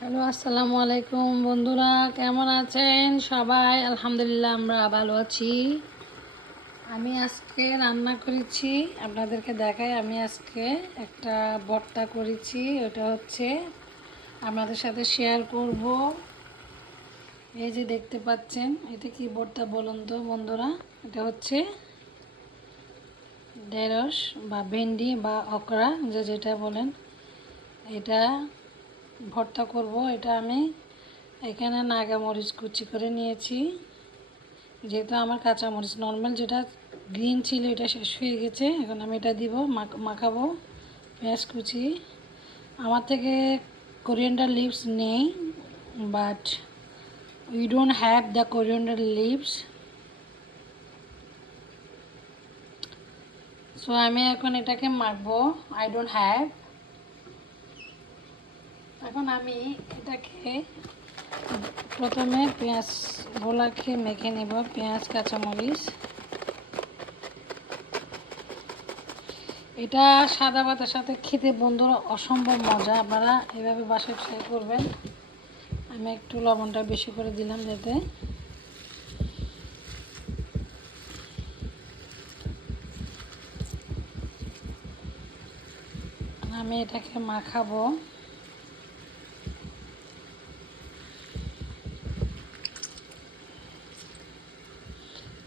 Hello, আসসালামু আলাইকুম বন্ধুরা, কেমন আছেন সবাই? আলহামদুলিল্লাহ, আমরা ভালো আছি। আমি আজকে রান্না করেছি, আপনাদেরকে দেখাই। আমি আজকে একটা ভর্তা করেছি, ওটা হচ্ছে আপনাদের সাথে শেয়ার করব। এই যে দেখতে পাচ্ছেন, এটা কি ভর্তা বলুন তো বন্ধুরা? এটা হচ্ছে ঢেঁড়স বা ভেন্ডি বা অকরা, যেটা বলেন, এটা ভর্তা করব। এটা আমি এখানে নাগা মরিচ কুচি করে নিয়েছি, যেহেতু আমার কাঁচা মরিচ নর্মাল যেটা গ্রিন ছিল এটা শেষ হয়ে গেছে। এখন আমি এটা দিব, মাখাবো। পেঁয়াজ কুচি, আমার থেকে কোরিয়ান্ডার লিভস নেই, but we don't have the coriander leaves, so আমি এখন এটাকে মাখবো। I don't have. এখন আমি এটাকে প্রথমে পেঁয়াজ গোলাকে মেখে নেব, পেঁয়াজ কাঁচামরিচ। এটা সাদা ভাতের সাথে খেতে বন্ধুরা অসম্ভব মজা, আপনারা এভাবে বাসায় ট্রাই করবেন। আমি একটু লবণটা বেশি করে দিলাম যাতে আমি এটাকে মাখাবো।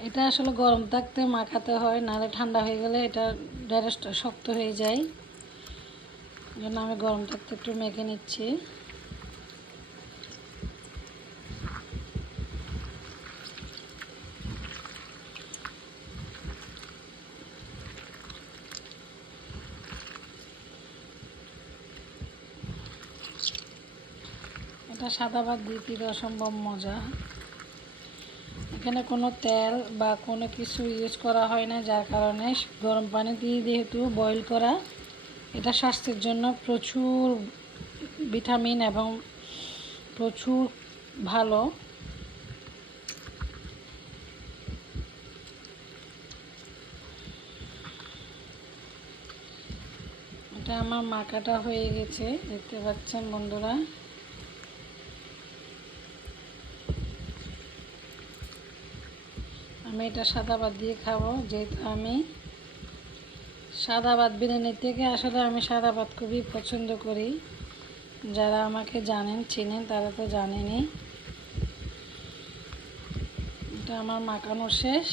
এটা আসলে গরম থাকতে মাখাতে হয়, নাহলে ঠান্ডা হয়ে গেলে এটা ঢেঁড়সটা শক্ত হয়ে যায়। এই জন্য আমি গরম থাকতে একটু মেখে নিচ্ছি। এটা সাদা ভাত দিয়ে খেতে অসম্ভব মজা। এখানে কোনো তেল বা কোনো কিছু ইউজ করা হয় না, যার কারণে গরম পানি দিয়ে যেহেতু বয়েল করা, এটা স্বাস্থ্যের জন্য প্রচুর ভিটামিন এবং প্রচুর ভালো। এটা আমার মাখাটা হয়ে গেছে, দেখতে পাচ্ছেন বন্ধুরা। আমি এটা সাদা ভাত দিয়ে খাবো, যেহেতু আমি সাদা ভাত বিরিয়ানির থেকে আসলে আমি সাদা ভাত খুবই পছন্দ করি। যারা আমাকে জানেন চেনেন তারা তো জানেনই। এটা আমার মাখানো শেষ।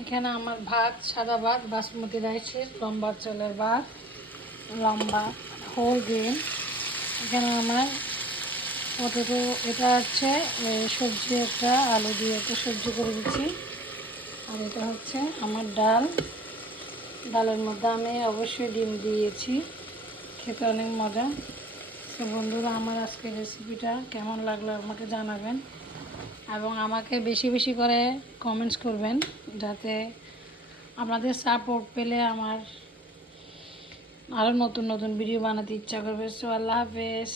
এখানে আমার ভাত, সাদা ভাত, বাসমতি রাইসের লম্বা চালের ভাত, লম্বা হোল গ্রেন। এখানে আমার পটেটো, এটা হচ্ছে সবজি, একটা আলু দিয়ে একটা সবজি করে দিচ্ছি। আর এটা হচ্ছে আমার ডাল। ডালের মধ্যে আমি অবশ্যই ডিম দিয়েছি, খেতে অনেক মজা। তো বন্ধুরা, আমার আজকের রেসিপিটা কেমন লাগলো আমাকে জানাবেন, এবং আমাকে বেশি বেশি করে কমেন্টস করবেন, যাতে আপনাদের সাপোর্ট পেলে আমার আরও নতুন নতুন ভিডিও বানাতে ইচ্ছা করবে। সো আল্লাহ হাফেজ।